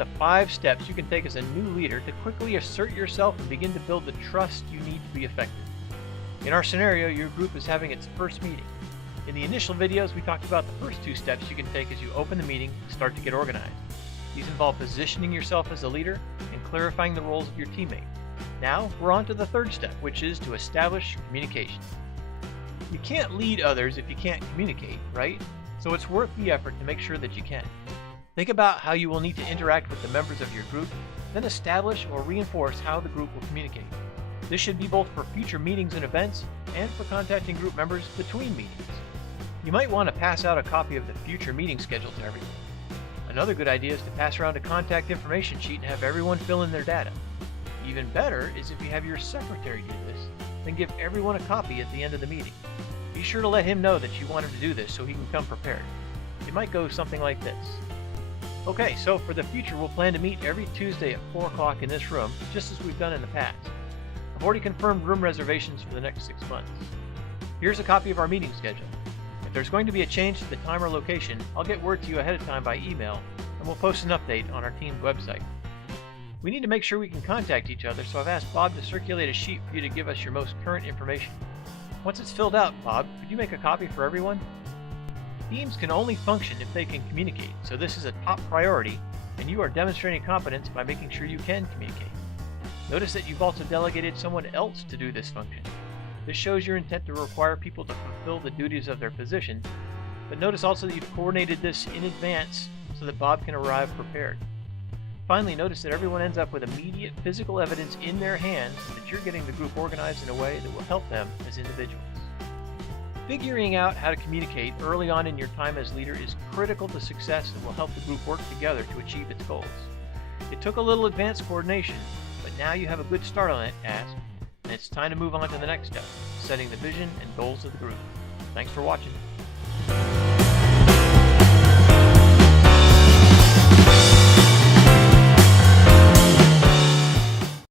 at the 5 steps you can take as a new leader to quickly assert yourself and begin to build the trust you need to be effective. In our scenario, your group is having its first meeting. In the initial videos, we talked about the first 2 steps you can take as you open the meeting and start to get organized. These involve positioning yourself as a leader and clarifying the roles of your teammate. Now, we're on to the 3rd step, which is to establish communication. You can't lead others if you can't communicate, right? So it's worth the effort to make sure that you can. Think about how you will need to interact with the members of your group, then establish or reinforce how the group will communicate. This should be both for future meetings and events and for contacting group members between meetings. You might want to pass out a copy of the future meeting schedule to everyone. Another good idea is to pass around a contact information sheet and have everyone fill in their data. Even better is if you have your secretary do this, then give everyone a copy at the end of the meeting. Be sure to let him know that you want him to do this so he can come prepared. It might go something like this. Okay, so for the future, we'll plan to meet every Tuesday at 4 o'clock in this room, just as we've done in the past. I've already confirmed room reservations for the next 6 months. Here's a copy of our meeting schedule. If there's going to be a change to the time or location, I'll get word to you ahead of time by email, and we'll post an update on our team's website. We need to make sure we can contact each other, so I've asked Bob to circulate a sheet for you to give us your most current information. Once it's filled out, Bob, could you make a copy for everyone? Teams can only function if they can communicate, so this is a top priority, and you are demonstrating competence by making sure you can communicate. Notice that you've also delegated someone else to do this function. This shows your intent to require people to fulfill the duties of their position, but notice also that you've coordinated this in advance so that Bob can arrive prepared. Finally, notice that everyone ends up with immediate physical evidence in their hands that you're getting the group organized in a way that will help them as individuals. Figuring out how to communicate early on in your time as leader is critical to success and will help the group work together to achieve its goals. It took a little advanced coordination, but now you have a good start on it, and it's time to move on to the next step, setting the vision and goals of the group. Thanks for watching.